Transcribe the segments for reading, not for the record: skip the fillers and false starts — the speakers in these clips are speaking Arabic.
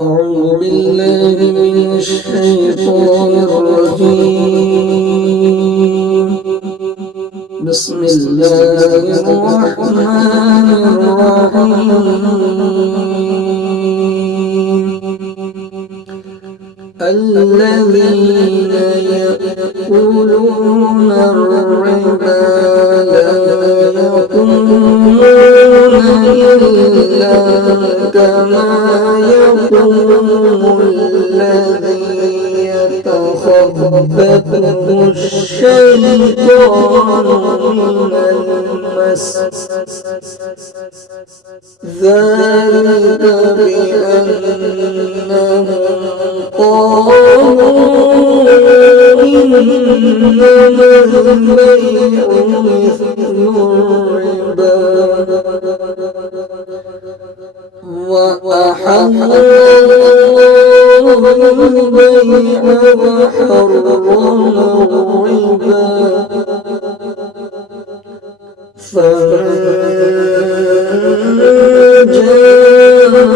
أعوذ بالله من الشيطان الرجيم. بسم الله الرحمن الرحيم. الذين يأكلون الربا لا يقومون إلا كما يقوم الذي يتخبطه الشيطان من المس، ذلك بأنهم قالوا إنما البيع مثل الربا وأحل الله البيع وحرم الربا، فمن جاءه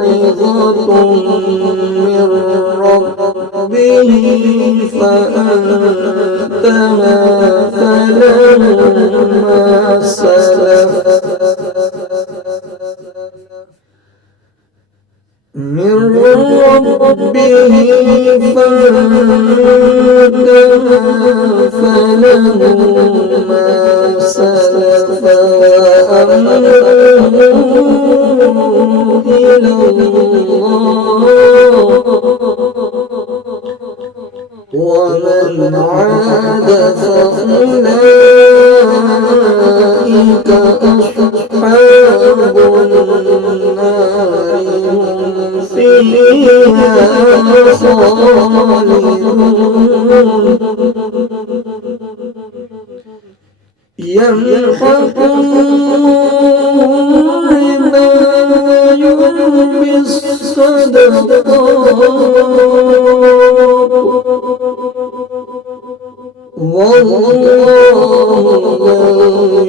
موعظة من ربه فانتهى فله ما سلف من ربه فانتهى فله ما سلف وأمره إلى الله، ومن عاد فأولئك أصحاب النار هم فيها خالدون. يمحق الربا ويربي الصدقات والله لا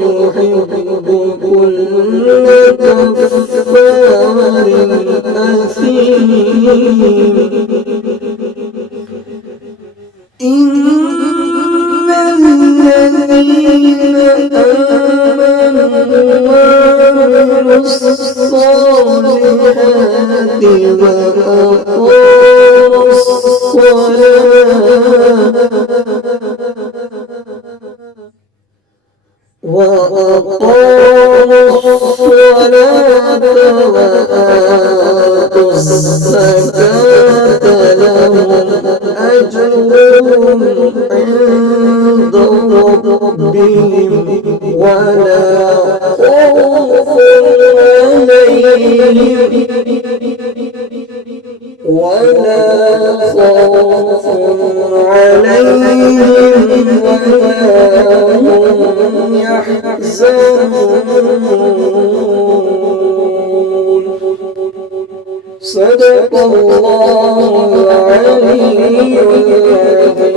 يحب كل كفار أثيم. إن الذين آمنوا وعملوا الصالحات وأقاموا الصلاة وآتوا الزكاة لهم أجرهم عند ربهم ولا خوف عليهم ولا هم يحزنون. صدق الله العلي العظيم.